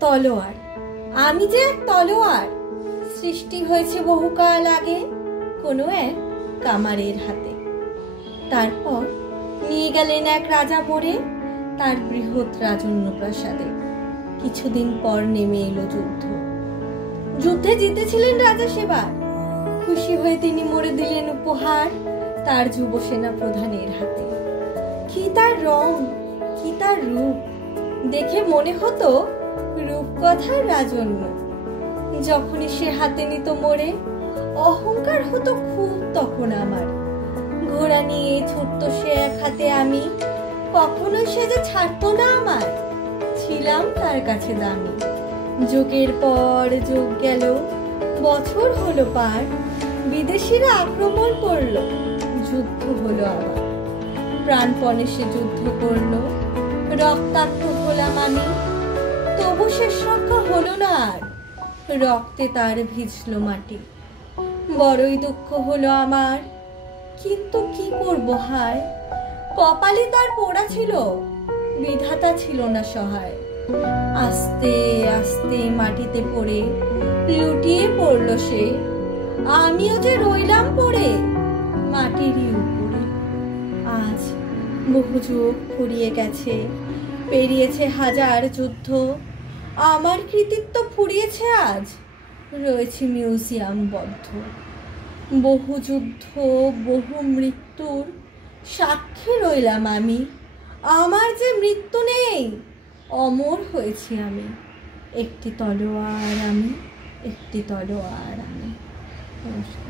তলোয়ার, আমি যে এক তলোয়ার, সৃষ্টি হয়েছে বহুকাল আগে কোনো এক কামারের হাতে। তারপর নিয়ে গেলেন এক রাজা মোড়ে তার বৃহৎ রাজন্য প্রাসাদে। কিছুদিন পর নেমে এলো যুদ্ধ। যুদ্ধে জিতেছিলেন রাজা সেবার। খুশি হয়ে তিনি মোড়ে দিলেন উপহার তার যুব সেনা প্রধানের হাতে। কি তার রং, কি তার রূপ, দেখে মনে হতো রূপকথার রাজন্য। যখনই সে হাতে নিত মোড়ে, অহংকার হতো খুব তখন আমার। ঘোড়া নিয়ে ছুটতো সে এক হাতে, আমি কখনোই সে যে ছাড়তো না আমার। ছিলাম তার কাছে দামি। যুগের পর যুগ গেল, বছর হলো পার, বিদেশিরা আক্রমণ করলো, যুদ্ধ হলো আবার। প্রাণপণে সে যুদ্ধ করলো, রক্তাক্ত হলাম আমি, তবু শেষ রক্ষা হলো না আর, রক্তে তার ভিজলো মাটি। বড়ই দুঃখ হলো আমার, কিন্তু কি করব হায়, কপালে তার পোড়া ছিল, বিধাতা ছিল না সহায়। আস্তে আস্তে মাটিতে পড়ে লুটিয়ে পড়লো সে, আমিও যে রইলাম পড়ে মাটিরই উপরে। আজ বহু যুগ ফুরিয়ে গেছে, পেরিয়েছে হাজার যুদ্ধ, আমার কৃতিত্ব ফুরিয়েছে আজ, রয়েছে মিউজিয়াম বদ্ধ। বহু যুদ্ধ, বহু মৃত্যুর সাক্ষী রইলাম আমি, আমার যে মৃত্যু নেই, অমর হয়েছি আমি। একটি তলোয়ার আমি, একটি তলোয়ার আমি। নমস্কার।